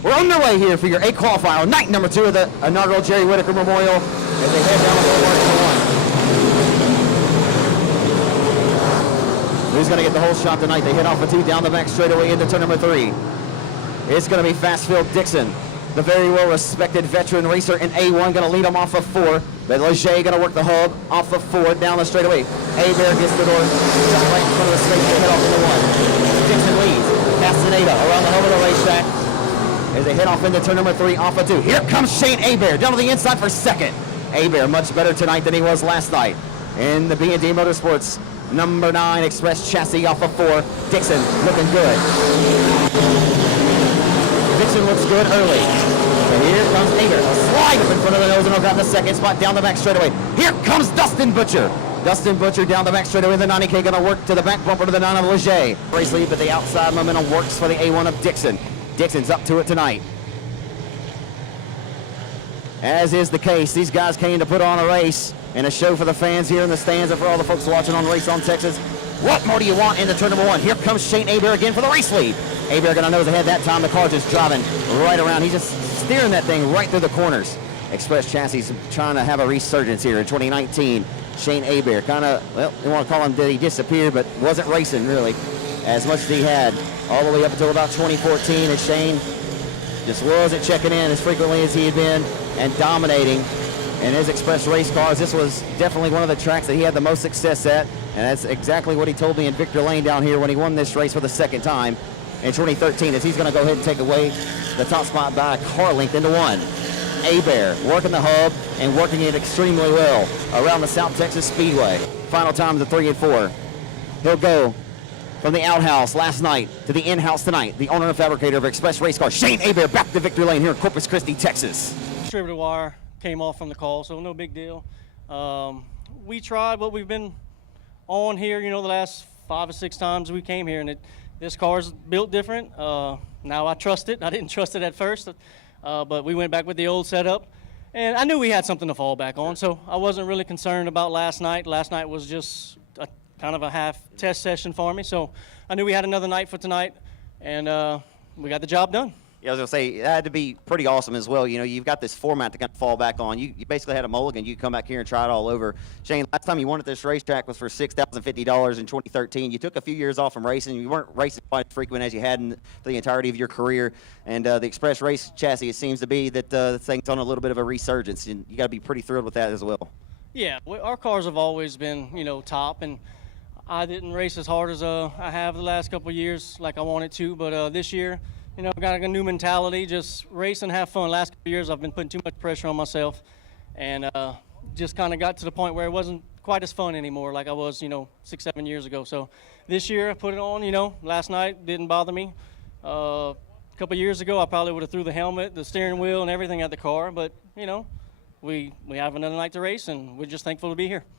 We're underway here for your A qualifier on night number 2 of the inaugural Jerry Whiteaker Memorial as they head down the boulevard to 1. Who's going to get the whole shot tonight? They hit off a 2 down the back straightaway into turn number 3. It's going to be fast Phil Dixon, the very well-respected veteran racer in A1, going to lead them off of 4. But Leger going to work the hub off of 4 down the straightaway. Hebert gets the door just right in front of the space to head off into 1. Dixon leads. Castaneda around the hub of the racetrack as they head off into turn number 3 off of 2. Here comes Shane Hebert down to the inside for second. Hebert much better tonight than he was last night. In the B&D Motorsports number 9 Express chassis off of 4. Dixon looking good. Dixon looks good early. So here comes Hebert. A slide up in front of the nose and got the second spot down the back straightaway. Here comes Dustin Butcher. Dustin Butcher down the back straightaway. The 90K going to work to the back bumper to the 9 of Leger. Race lead, but the outside momentum works for the A1 of Dixon. Dixon's up to it tonight. As is the case, these guys came to put on a race and a show for the fans here in the stands and for all the folks watching on Race on Texas. What more do you want into turn number 1? Here comes Shane Hebert again for the race lead. Hebert going to nose ahead that time. The car just driving right around. He's just steering that thing right through the corners. Express Chassis trying to have a resurgence here in 2019. Shane Hebert kind of, well, you want to call him did he disappear, but wasn't racing really as much as he had all the way up until about 2014, and Shane just wasn't checking in as frequently as he had been and dominating in his Express race cars. This was definitely one of the tracks that he had the most success at, and that's exactly what he told me in Victor Lane down here when he won this race for the second time in 2013, as he's going to go ahead and take away the top spot by a car length into 1. Hebert working the hub and working it extremely well around the South Texas Speedway. Final times of 3 and 4. He'll go from the outhouse last night to the in-house tonight. The owner and fabricator of Express race cars, Shane Hebert, back to Victor Lane here in Corpus Christi, Texas. Distributor wire came off from the call, so no big deal. We tried what we've been on here, you know, the last 5 or 6 times we came here, and this car's built different. Now I trust it. I didn't trust it at first, but we went back with the old setup, and I knew we had something to fall back on, so I wasn't really concerned about last night. Last night was just kind of a half test session for me, so I knew we had another night for tonight, and we got the job done. Yeah, I was going to say, it had to be pretty awesome as well. You know, you've got this format to kind of fall back on. You basically had a mulligan. You come back here and try it all over. Shane, last time you won at this racetrack was for $6,050 in 2013. You took a few years off from racing. You weren't racing quite as frequent as you had in the entirety of your career. And the Express race chassis, it seems to be that the thing's on a little bit of a resurgence, and you got to be pretty thrilled with that as well. Yeah, our cars have always been, you know, top, and I didn't race as hard as I have the last couple of years like I wanted to, but this year, you know, got a new mentality, just race and have fun. Last couple of years, I've been putting too much pressure on myself, and just kind of got to the point where it wasn't quite as fun anymore like I was, you know, 6, 7 years ago. So this year, I put it on, you know, last night didn't bother me. A couple of years ago, I probably would have threw the helmet, the steering wheel, and everything at the car, but, you know, we have another night to race, and we're just thankful to be here.